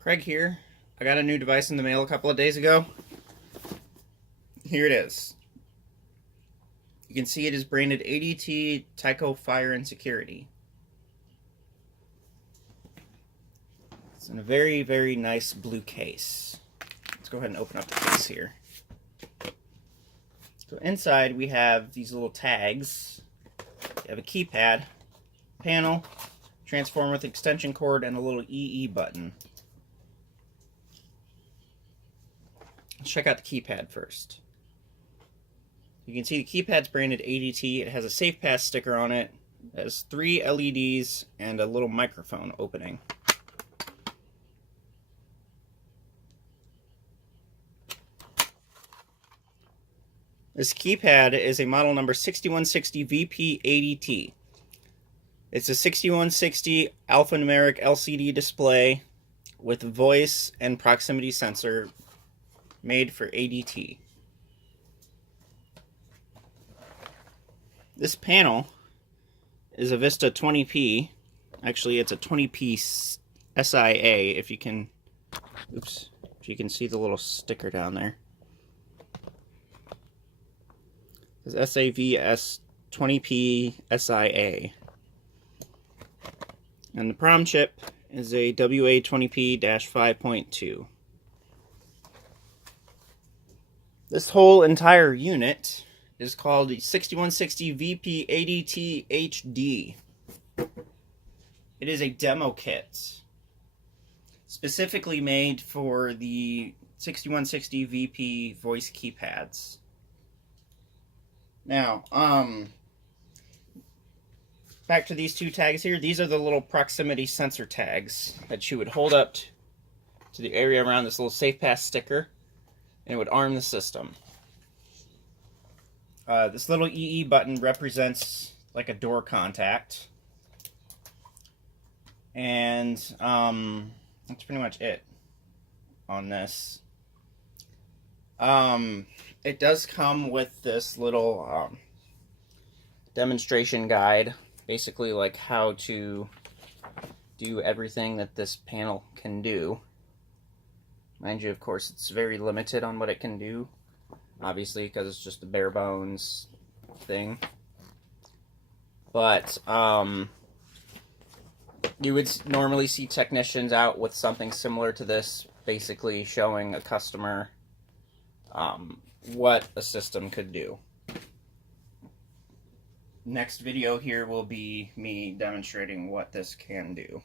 Craig here. I got a new device in the mail a couple of days ago. Here it is. You can see it is branded ADT Tyco Fire and Security. It's in a very, very nice blue case. Let's go ahead and open up the case here. So inside we have these little tags. You have a keypad, panel, transformer with extension cord, and a little EE button. Let's check out the keypad first. You can see the keypad's branded ADT. It has a Safe Pass sticker on it. It has 3 LEDs and a little microphone opening. This keypad is a model number 6160VPADTHD. It's a 6160 alphanumeric LCD display with voice and proximity sensor made for ADT. This panel is a Vista 20p. Actually, it's a 20p SIA. If you can see the little sticker down there. It's SAVS 20p SIA. And the PROM chip is a WA20p-5.2. This whole entire unit is called the 6160VPADTHD. It is a demo kit specifically made for the 6160VP voice keypads. Now, back to these two tags here. These are the little proximity sensor tags that you would hold up to the area around this little Safe Pass sticker, and it would arm the system. This little EE button represents like a door contact, and that's pretty much it on this. It does come with this little demonstration guide, basically like how to do everything that this panel can do. Mind you, of course, it's very limited on what it can do, obviously, because it's just a bare bones thing. But you would normally see technicians out with something similar to this, basically showing a customer what a system could do. Next video here will be me demonstrating what this can do.